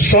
100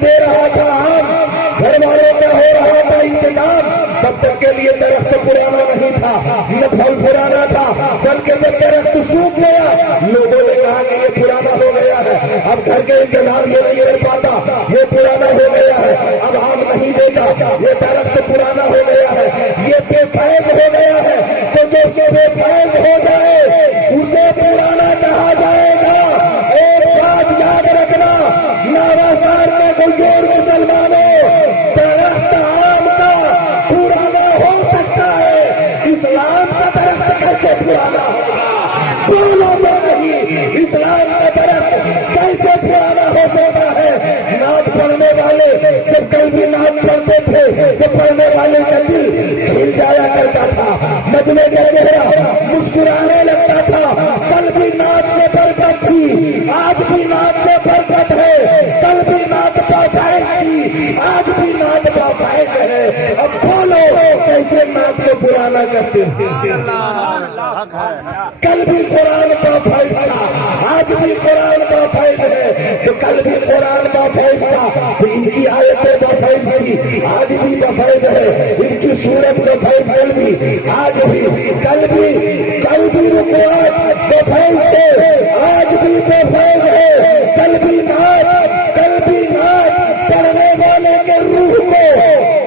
دے رہا تھا آم، گھر والوں کا ہو رہا تھا انتظام، تب تک کے لیے درخت پرانا نہیں تھا، نہ پھل پرانا تھا، بلکہ جب درخت سوکھ گیا لوگوں نے کہا کہ یہ پرانا ہو گیا ہے، اب گھر کے انتظار میں نہیں رہ پاتا، یہ پرانا ہو گیا ہے، اب آم نہیں دیتا، یہ درخت پرانا ہو گیا ہے، یہ بے فیض ہو گیا ہے، تو جو بے فیض ہو جائے اسے پرانا کہا جائے گا۔ ایک بات یاد رکھنا، نواسار میں بزرگ مسلمانوں، درخت آم کا پرانا ہو سکتا ہے، اسلام کا درخت کیسے پرانا ہوگا؟ بولو گے نہیں، اسلام کا درخت کیسے پرانا ہو سکتا ہے؟ نعت پڑھنے والے جب کل بھی نعت پڑھتے تھے تو پڑھنے والے کا دل کھل جایا کرتا تھا، مجمع کا چہرہ مسکرانے لگتا تھا۔ کل بھی نعت میں برکت تھی، آج بھی نعت میں برکت ہے، کل بھی نعت پہنچائے گی، آج بھی نعت پہنچائے ہے۔ اب بولو کیسے نعت کو پرانا کرتے ہیں؟ کل بھی قرآن کا فیصلہ، آج بھی قرآن کا فیصلہ ہے، تو کل بھی قرآن کا فیصلہ، تو ان کی آیتیں بفیض تھی، آج بھی بفیض ہے، ان کی صورت بفیض بھی آج بھی، کل بھی رکوعات بفیض تھے، آج بھی بفیض ہے، کل بھی نعت پڑھنے والے کے روح کو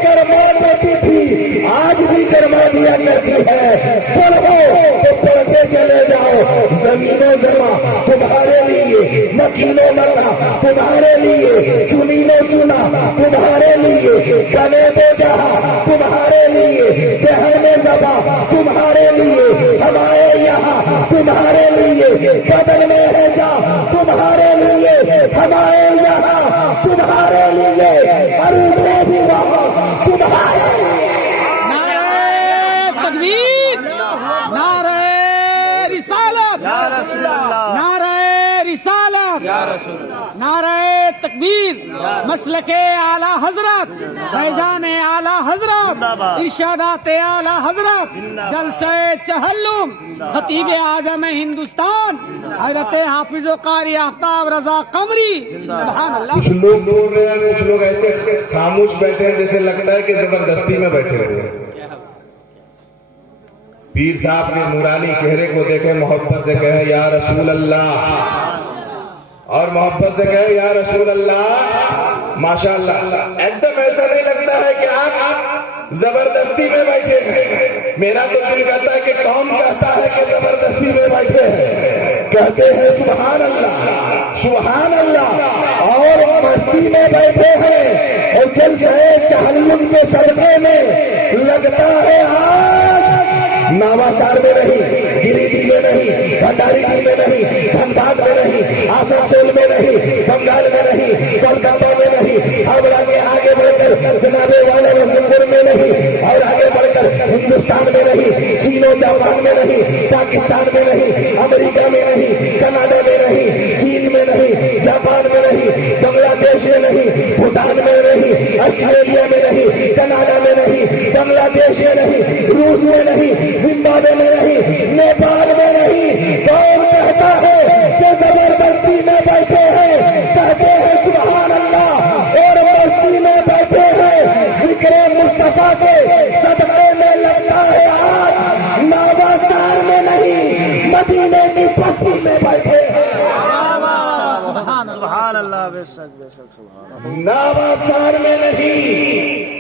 کرما دیتی تھی، آج بھی کرما دیا کرتی ہے۔ پڑھو تو پڑھتے چلے جاؤ، زمین و زماں تمہارے لیے، مکین و مکہ تمہارے لیے، چنین و چنا تمہارے لیے، بنے تو جہاں تمہارے لیے، بہن زباں تمہارے لیے، ہمارے یہاں تمہارے لیے، بدل میں ہے جا تمہارے لیے، ہمارے یہاں تمہارے لیے، عروج میں بھی وہاں تمہارے لیے۔ نعرہ تکبیر، نعرہ رسالت، نعرہ رسالت، نعرہ تکبیر، مسلک اعلی حضرت، فیضان اعلی حضرت، ارشادات اعلی حضرت، جلسہ چہلم خطیب اعظم ہندوستان حضرت حافظ و قاری آفتاب رضا قمری، سبحان اللہ۔ کچھ لوگ بول رہے ہیں، کچھ لوگ ایسے خاموش بیٹھے ہیں جیسے لگتا ہے کہ زبردستی میں بیٹھے ہوئے ہیں۔ پیر صاحب کے نورانی چہرے کو دیکھیں، محبت سے کہیں یا رسول اللہ، اور محبت سے کہیں یا رسول اللہ، ماشاءاللہ۔ ایک دم ایسا نہیں لگتا ہے کہ آپ زبردستی میں بیٹھے ہیں۔ میرا تو دل کہتا ہے کہ قوم کہتا ہے کہ زبردستی میں بیٹھے ہیں، کہتے ہیں سبحان اللہ سبحان اللہ، اور مستی میں بیٹھے ہیں، اور جلسہ چہلم کے صدقے میں لگتا ہے آج نواسار میں نہیں، گریڈی میں نہیں، بھنڈاری میں نہیں، دھنباد میں نہیں، آسنسول میں نہیں، بنگال میں نہیں، کولکاتہ میں نہیں، ہاوڑا کے آگے بڑھ کر جناب والے مزدور میں نہیں، اور آگے بڑھ کر ہندوستان میں نہیں، چین و جاپان میں نہیں، پاکستان میں نہیں، امریکہ میں نہیں، کینیڈا میں نہیں، چین میں نہیں، جاپان میں نہیں، بنگلہ دیش میں نہیں، بھوٹان میں نہیں، آسٹریلیا میں نہیں، کینیڈا میں نہیں، بنگلہ دیش میں نہیں، روس میں نہیں، زمبابوے میں نہیں، نیپال میں نہیں، کون کہتا ہے کہ زبردستی میں بیٹھے ہیں؟ کہتے ہیں سبحان اللہ، اور مستی میں بیٹھے ہیں، ذکر مصطفیٰ کے صدقے میں لگتا ہے آج نواسار میں نہیں، مدینے کی بستی میں بیٹھے ہیں۔ سبحان اللہ، بے شک بے شک، سبحان اللہ۔ نواسار میں نہیں،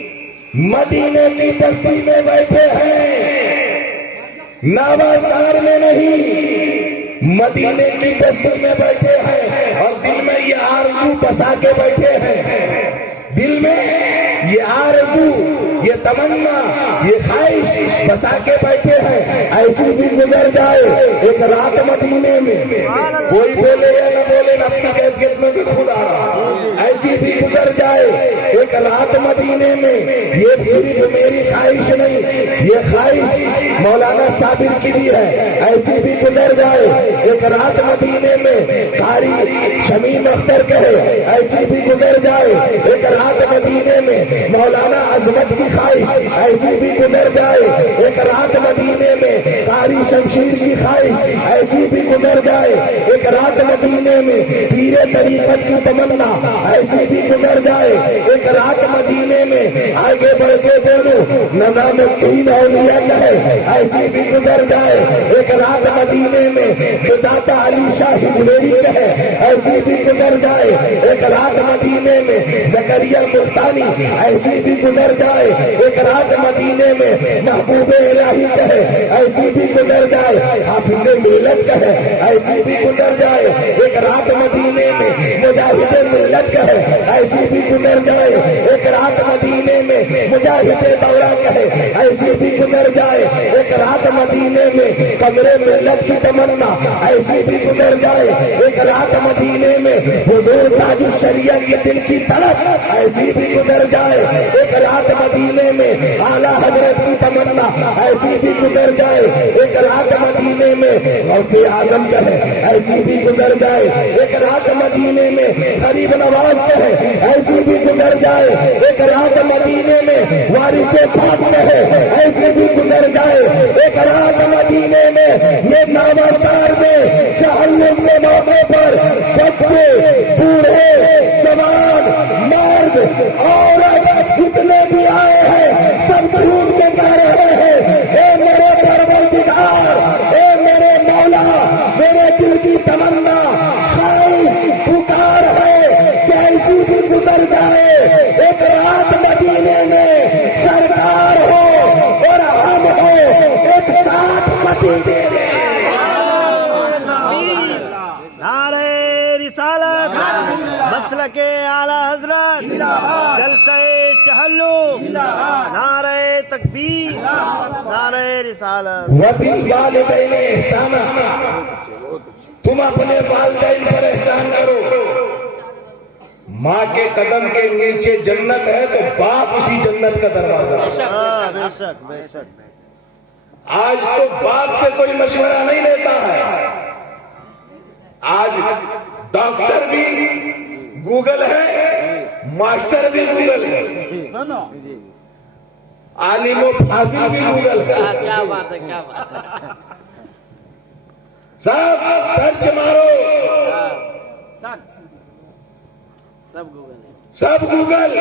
مدینے کی بستی میں بیٹھے ہیں، نواسار میں نہیں، مدینے کی بستی میں بیٹھے ہیں، اور دل میں یہ آرزو بسا کے بیٹھے ہیں، دل میں یہ آرزو، یہ تمنا، یہ خواہش بسا کے بیٹھے ہیں، ایسی بھی گزر جائے ایک رات مدینے میں، کوئی بولے یا نہ بولے اپنی کیفیت میں بھی خود آ رہا، ایسی بھی گزر جائے ایک رات مدینے میں، یہ صرف میری خواہش نہیں، یہ خواہش مولانا صابر کی بھی ہے، ایسی بھی گزر جائے ایک رات مدینے میں، قاری شمیم اختر کہے ایسی بھی گزر جائے ایک رات مدینے میں، مولانا عظمت کی خواہش ایسی بھی گزر جائے ایک رات مدینے میں، قاری شمشیر کی خواہش ایسی بھی گزر جائے ایک رات مدینے میں، پیر طریقت کی تمنا ایسی ایسی بھی گزر جائے. ایک رات مدینے میں آگے بڑھ کے بولو نہ نام تین اولیاء کہے ایسی بھی گزر جائے. ایک رات مدینے میں داتا علی شاہ ہجویری کہے ایسی بھی گزر جائے. ایک رات مدینے میں زکریا ملتانی ایسی بھی گزر جائے. ایک رات مدینے میں محبوب الہی کہے ایسی بھی گزر جائے. حافظ ملت کہے ایسی بھی گزر جائے. ایک رات مدینے میں مجاہد ملت کہے ایسی بھی گزر جائے. ایک رات مدینے میں مجاہد دورہ کہے ایسی بھی گزر جائے. ایک رات مدینے میں قبر ملت کی تمنا ایسی بھی گزر جائے. ایک رات مدینے میں حضور تاج الشریعہ کی دل کی طرف ایسی بھی گزر جائے. ایک رات مدینے میں اعلیٰ حضرت کی تمنا ایسی بھی گزر جائے. ایک رات مدینے میں غوث اعظم کہے ایسی بھی گزر جائے. ایک رات مدینے میں غریب نواز کہے ایسی بھی گزر جائے. ایک رات مدینے میں وارث پاک کہے ایسی بھی گزر جائے. ایک رات مدینے میں یہ نواسار میں تحلم کے موقع پر بچے بوڑھے جوان مرد عورت جتنے بھی آئے ہیں سب ڈھونڈ کے کہہ رہے ہیں اے میرے پروردگار اے میرے مولا میرے دل کی تمنا خواہش پکار ہے کہ ایسی بھی گزر جائے. ایک رات مدینے میں سرکار ہو اور ہم ہو ایک ساتھ مدینے میں. نعرہ رسالت مسلک اعلی حضرت جلسہ چہلو نعرہ تکبیر نعرہ رسالت. وبالوالدین احسانا تم اپنے والدین پر احسان کرو. ماں کے قدم کے نیچے جنت ہے تو باپ اسی جنت کا دروازہ. بے شک بے شک. آج تو باپ سے کوئی مشورہ نہیں لیتا ہے. آج ڈاکٹر بھی گوگل ہے ماسٹر بھی گوگل ہے عالم و فاضل بھی گوگل ہے. کیا بات ہے کیا بات ہے. سب سرچ مارو سب گوگل ہے. سب گوگل.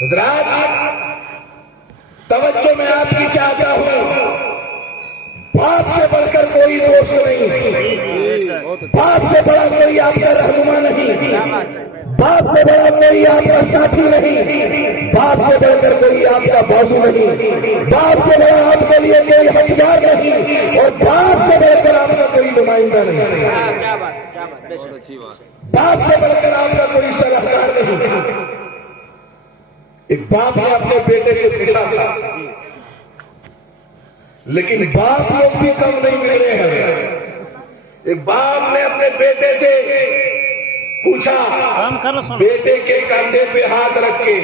حضرات توجہ میں آپ کی چاہتا ہوں باپ سے بڑھ کر کوئی دوست نہیں. باپ سے بڑا کوئی آپ کا رہنما نہیں. باپ سے بڑا کوئی آپ کا ساتھی نہیں. باپ سے بڑھ کر کوئی آپ کا بازو نہیں. باپ سے بڑا آپ کے لیے کوئی ہتھیار نہیں اور باپ سے بڑھ کر آپ کا کوئی نمائندہ نہیں. کیا بات کیا بات. بہت اچھی بات. باپ سے بڑھ کر آپ کا کوئی صلاحکار نہیں. ایک باپ نے اپنے بیٹے سے پوچھا تھا لیکن باپ لوگ بھی کم نہیں ملے ہیں. ایک باپ نے اپنے بیٹے سے پوچھا بیٹے کے کندھے پہ ہاتھ رکھے.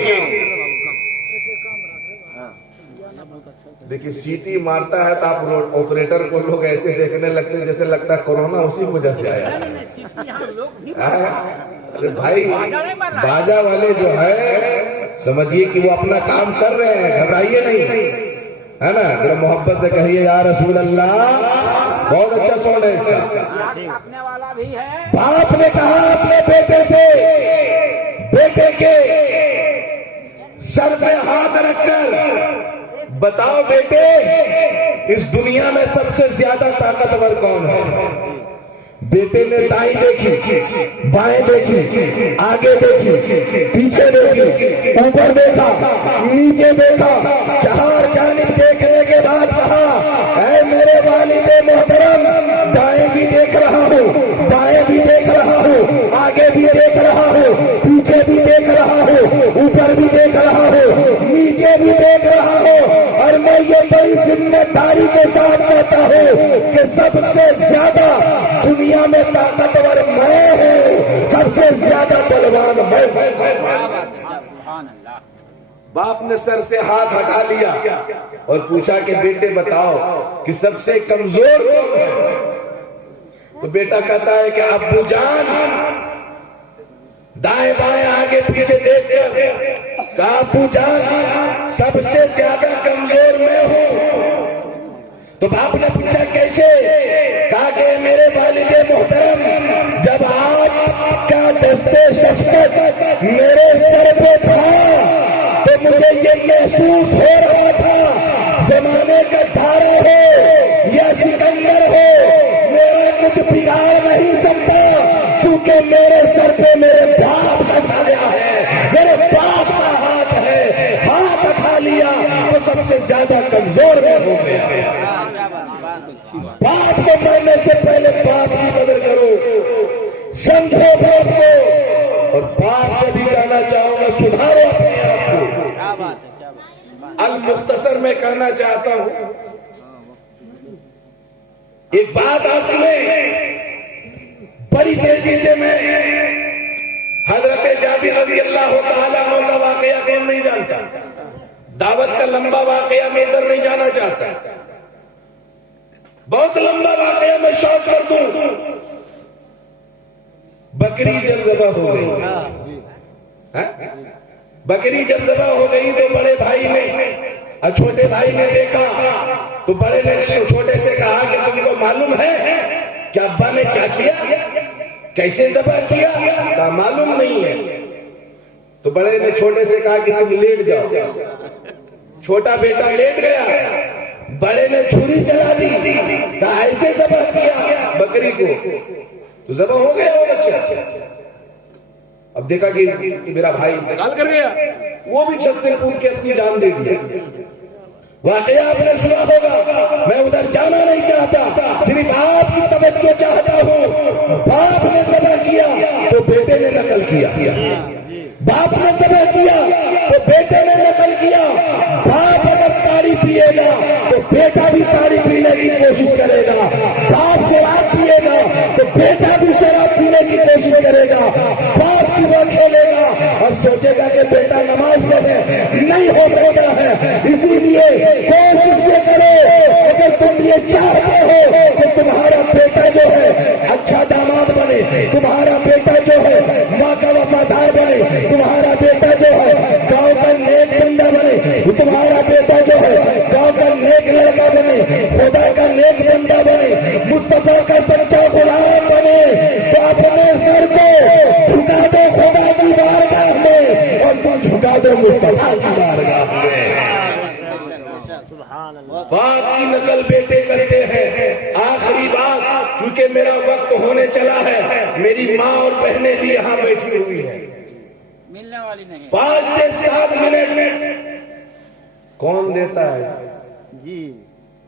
دیکھیے سیٹی مارتا ہے تو آپ آپریٹر کو لوگ ایسے دیکھنے لگتے ہیں جیسے لگتا ہے کورونا اسی وجہ سے آیا. ارے بھائی باجا والے جو ہے سمجھیے کہ وہ اپنا کام کر رہے ہیں. گھبرائیے نہیں ہے نا. ذرا محبت سے کہیے یا رسول اللہ. بہت اچھا سون ہے اس کا. باپ نے کہا اپنے بیٹے سے بیٹے کے سر پہ ہاتھ رکھ کر بتاؤ بیٹے اس دنیا میں سب سے زیادہ طاقتور کون ہے. بیٹے نے دائیں دیکھی بائیں دیکھی آگے دیکھی پیچھے دیکھی اوپر دیکھا نیچے دیکھا. چار جانب دیکھنے کے بعد کہا اے میرے والد محترم دائیں بھی دیکھ رہا ہوں بائیں بھی دیکھ رہا ہوں آگے بھی دیکھ رہا ہوں پیچھے بھی دیکھ رہا ہوں اوپر بھی دیکھ رہا ہوں نیچے بھی دیکھ رہا ہوں اور میں یہ بڑی ذمہ داری کے ساتھ کہتا ہوں کہ سب سے زیادہ دنیا میں طاقتور میں ہوں سب سے زیادہ بلوان میں. باپ نے سر سے ہاتھ ہٹا لیا اور پوچھا کہ بیٹے بتاؤ کہ سب سے کمزور کون ہے. تو بیٹا کہتا ہے کہ ابو جان دائیں بائیں آگے پیچھے دیکھ کر کہا ابو جان سب سے زیادہ کمزور میں ہوں. تو باپ نے پوچھا کیسے. کہا کہ میرے والد محترم جب آپ کا شفقت میرے سر پہ تھا تو مجھے یہ محسوس ہو رہا تھا زمانے کا دھارا ہو یا سکندر ہو میرا کچھ بگاڑ نہیں سکتا، کیونکہ میرے سر پہ میرے باپ کا سایہ ہے، میرے باپ کا ہاتھ ہے، ہاتھ اٹھا لیا تو سب سے زیادہ کمزور میں ہو گیا۔ باپ کو مرنے سے پہلے باپ کی قدر کرو، سمجھو باپ کو، اور باپ سے بھی کہنا چاہوں گا سدھارو اپنے آپ کو۔ المختصر میں کہنا چاہتا ہوں، ایک بات آپ سنیں، بڑی تیزی سے میں حضرت جابر رضی اللہ تعالیٰ عنہ کا واقعہ کون نہیں جانتا، دعوت کا لمبا واقعہ میں ادھر نہیں جانا چاہتا، بہت لمبا واقعہ میں شارٹ کر دوں۔ بکری جب ذبح ہو گئی، بکری جب ذبح ہو گئی تو بڑے بھائی نے اور چھوٹے بھائی نے دیکھا تو بڑے نے چھوٹے سے کہا کہ تم کو معلوم ہے کہ ابا نے کیا کیا، کیسے ذبح کیا؟ کہا معلوم نہیں ہے۔ تو بڑے نے چھوٹے سے کہا کہ تم لیٹ جاؤ۔ چھوٹا بیٹا لیٹ گیا، بڑے نے چھری چلا دی، کہا ایسے ذبح کیا بکری کو، تو ذبح ہو گیا وہ بچہ۔ اب دیکھا کہ میرا بھائی انتقال کر گیا، وہ بھی چھت سے کود کے اپنی جان دے دیا۔ واقعہ آپ نے سنا ہوگا، میں ادھر جانا نہیں چاہتا، صرف آپ کی توجہ چاہتا ہوں۔ باپ نے ذبح کیا تو بیٹے نے نقل کیا، باپ نے ذبح کیا تو بیٹے نے نقل کیا۔ باپ اگر تاڑی پیے گا تو بیٹا بھی تاڑی پینے کی کوشش کرے گا، باپ شراب پیے گا تو بیٹا بھی شراب پینے کی کوشش کرے گا، باپ صبح کھیلے گا اور سوچے گا کہ بیٹا نماز پڑھے، نہیں ہو سکتا ہے۔ اسی لیے کوشش یہ کرو، اگر تم یہ چاہتے ہو کہ تمہارا بیٹا جو ہے اچھا داماد بنے، تمہارا بیٹا جو ہے ماں کا وفادار بنے، تمہارا بیٹا جو ہے گاؤں کا نیک بندہ بنے، تمہارا بیٹا جو ہے گاؤں کا نیک لڑکا بنے، خدا کا نیک بندہ بنے، مصطفیٰ کا سچا غلام بنے، تو اپنے سر کو جھکا دو خدا کی بارگاہ میں اور تم جھکا دو مصطفیٰ کی بارگاہ میں۔ باپ کی نقل بیٹے کرتے ہیں۔ آخری بات، کیونکہ میرا وقت ہونے چلا ہے، میری ماں اور بہنیں بھی یہاں بیٹھی ہوئی ہیں، ملنے والی نہیں۔ 5 سے 7 منٹ کون دیتا ہے؟ جی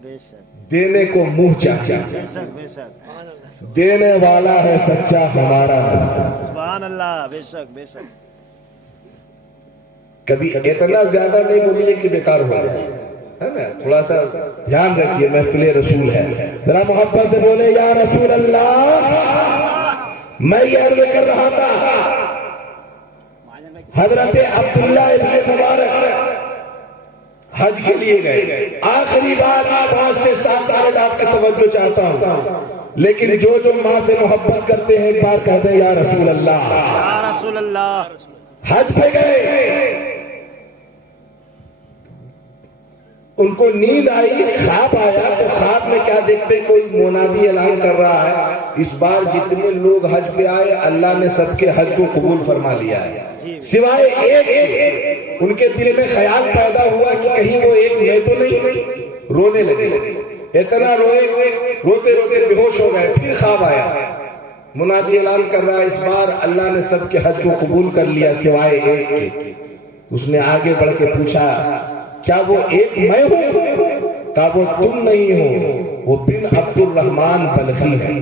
بے شک، دینے کو منہ چاہیے، بے شک بے شک، دینے والا ہے سچا ہمارا نہیں۔ سبحان اللہ، بے شک بے شک۔ کبھی اتنا زیادہ نہیں بولیے کہ بیکار ہو جائے، ہے نا؟ تھوڑا سا دھیان رکھیے، محفل رسول ہے، ذرا محبت سے بولے یا رسول اللہ۔ میں یہ عرض کر رہا تھا، حضرت عبداللہ ابن مبارک حج کے لیے گئے۔ آخری بات 5 سے 7 منٹ آپ کی توجہ چاہتا ہوں، لیکن جو ماں سے محبت کرتے ہیں ایک بار کہہ دیں یا رسول اللہ۔ یا رسول اللہ۔ حج پہ گئے، ان کو نیند آئی، خواب آیا، تو خواب میں کیا دیکھتے؟ کوئی منادی اعلان کر رہا ہے اس بار جتنے لوگ حج پہ آئے اللہ نے سب کے حج کو قبول فرما لیا ہے، سوائے ایک۔ ان کے دل میں خیال پیدا ہوا کہ کہیں وہ ایک میں تو نہیں، رونے لگے، اتنا روئے، روتے روتے بے ہوش ہو گئے۔ پھر خواب آیا، منادی اعلان کر رہا ہے اس بار اللہ نے سب کے حج کو قبول کر لیا سوائے ایک کے۔ اس نے آگے بڑھ کے پوچھا کیا وہ ایک میں ہوں؟ کہا وہ تم نہیں ہو، وہ بن عبد الرحمن بلخی ہے۔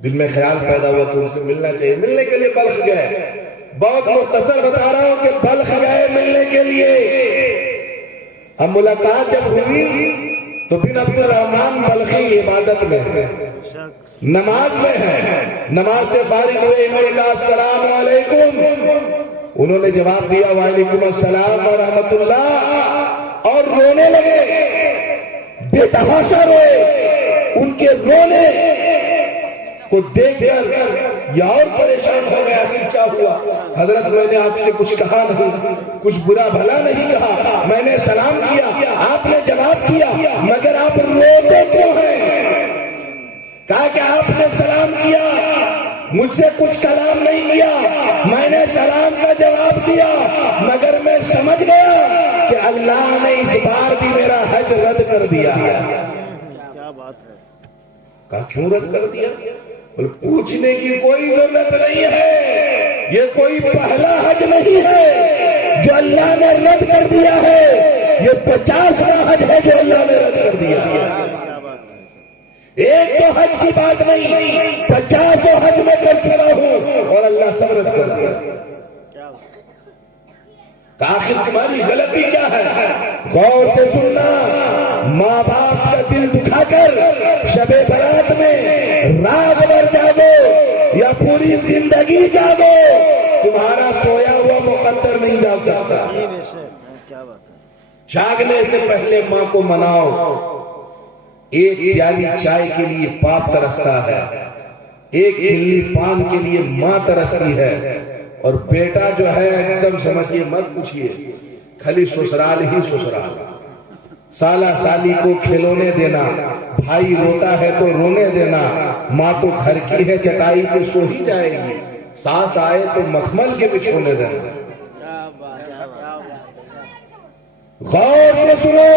دل میں خیال پیدا ہوا کہ ان سے ملنا چاہیے، ملنے کے لیے بلخ گئے۔ بہت مختصر بتا رہا ہوں کہ بلخ گئے ملنے کے لیے۔ اب ملاقات جب ہوئی تو بن عبد الرحمن بلخی عبادت میں ہے، نماز میں ہے، نماز سے فارغ ہوئے، انہوں نے کہا السلام علیکم، انہوں نے جواب دیا وعلیکم السلام ورحمۃ اللہ، اور رونے لگے، بے تحاشا روئے۔ ان کے رونے کو دیکھ کر یہ اور پریشان ہو گیا کہ کیا ہوا؟ حضرت میں نے آپ سے کچھ کہا نہیں، کچھ برا بھلا نہیں کہا، میں نے سلام کیا، آپ نے جواب کیا، مگر آپ روتے کیوں ہیں؟ کہا کہ آپ نے سلام کیا مجھ سے کچھ کلام نہیں کیا، میں نے سلام کا جواب دیا، مگر میں سمجھ گیا کہ اللہ نے اس بار بھی میرا حج رد کر دیا۔ کیا بات ہے؟ کہا کیوں رد کر دیا؟ بولے پوچھنے کی کوئی ضرورت نہیں ہے، یہ کوئی پہلا حج نہیں ہے جو اللہ نے رد کر دیا ہے، یہ 50واں حج ہے جو اللہ نے رد کر دیا۔ کیا بات ہے؟ ایک تو حج کی بات نہیں، 50 حج میں کر چکا ہوں اور اللہ سب رد کر دیا۔ کیا بات ہے؟ کہ آخر تمہاری غلطی کیا ہے؟ غور سے سننا، ماں باپ کا دل دکھا کر شب برات میں رات بھر جاگو یا پوری زندگی جاگو، تمہارا سویا ہوا مقدر نہیں جاگ سکتا۔ جی بے شک، کیا بات ہے؟ جاگنے سے پہلے ماں کو مناؤ۔ ایک پیالی چائے کے لیے باپ ترستا ہے، ایک کھلی پان کے لیے ماں ترستی ہے، اور بیٹا جو ہے ایک دم سمجھیے مت پوچھیے، خالی سسرال ہی سسرال۔ سالہ سالی کو کھلونے دینا، بھائی روتا ہے تو رونے دینا، ماں تو گھر کی ہے چٹائی پہ سو ہی جائے گی، ساس آئے تو مخمل کے بچھونے دینا۔ کیا بات ہے؟ کیا بات ہے؟ غور سے سنو،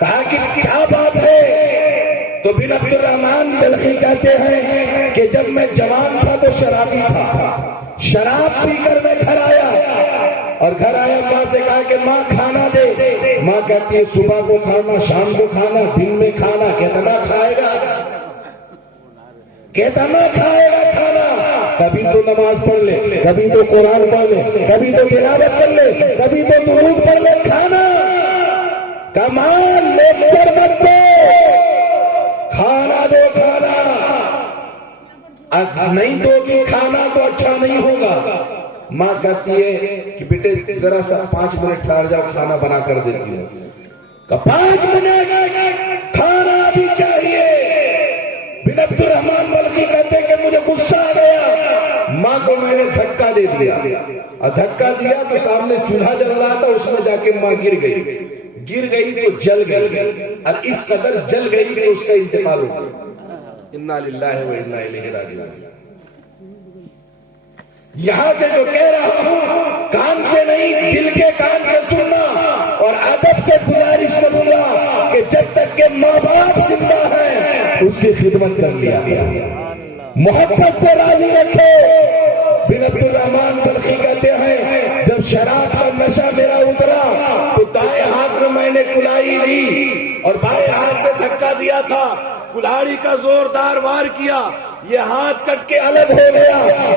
کہا کہ کیا بات ہے؟ تو بن عبد الرحمن بلخی کہتے ہیں کہ جب میں جوان تھا تو شرابی تھا، شراب پی کر میں گھر آیا، اور گھر آیا ماں سے کہا کہ ماں کھانا دے۔ ماں کہتی ہے صبح کو کھانا، شام کو کھانا، دن میں کھانا، کتنا کھائے گا؟ کتنا کھائے گا کھانا؟ کبھی تو نماز پڑھ لے، کبھی تو قرآن پڑھ لے، کبھی تو تلاوت کر لے، کبھی تو درود پڑھ لے، کھانا کمال لیکچر مت دو، کھانا دو کھانا۔ نہیں دو کہ کھانا تو اچھا نہیں ہوگا۔ ماں کہتی ہے کہ بیٹے ذرا سا 5 منٹ ٹھہر جاؤ، کھانا بنا کر دیتی ہوں۔ کہ 5 منٹ کھانا بھی چاہیے۔ بن عبد الرحمن بلخی کہتے کہ مجھے غصہ آ گیا، ماں کو میں نے دھکا دے دیا، اور دھکا دیا تو سامنے چولہا جل رہا تھا، اس میں جا کے ماں گر گئی تو جل گئی، اور اس قدر جل گئی کہ اس کا انتقال ہو گیا۔ انا للہ و انا الیہ راجعون۔ یہاں سے جو کہہ رہا ہوں کان سے نہیں دل کے کان سے سننا، اور ادب سے گزارش کروں گا کہ جب تک کہ ماں باپ زندہ ہے اس کی خدمت کر لیا، محبت سے راضی رکھو۔ بن عبد الرحمن بلخی کہتے ہیں جب شراب کا نشہ میرا اترا تو دائیں ہاتھ میں نے کلائی لی اور بائیں ہاتھ سے دھکا دیا تھا، کلاڑی کا زوردار وار کیا، یہ ہاتھ کٹ کے الگ ہو گیا،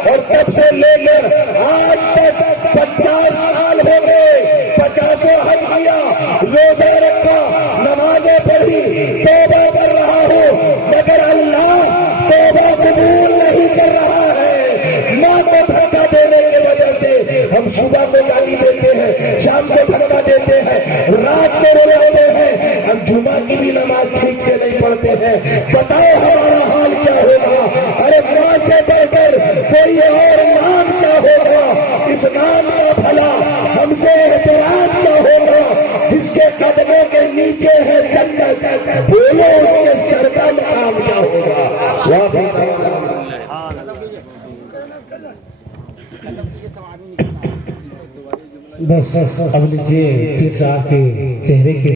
اور تب سے لے کر آج تک 50 سال ہو گئے، 50 حج کیا، روزے رکھا، نمازیں پڑھی، توبہ کر رہا ہوں، مگر اللہ توبہ قبول نہیں کر رہا ہے۔ ماں کو دھکا دینے کی وجہ سے ہم صبح کو گالی دیتے ہیں، شام کو دھکا دیتے ہیں، رات کو رونے ہوتے ہیں، ہم جمعہ کی بھی نماز ٹھیک سے نہیں پڑھتے ہیں۔ بتاؤ ہمارا حال کیا ہوگا؟ ارے ماں سے بڑھ کر کوئی اور نام کیا ہوگا؟ اس نام کا بھلا ہم سے احترام کیا ہوگا؟ جس کے قدموں کے نیچے ہے جنت، بولو اس کے سر کا مقام کیا ہوگا؟ بس اب لیجیے پیر صاحب کے چہرے کی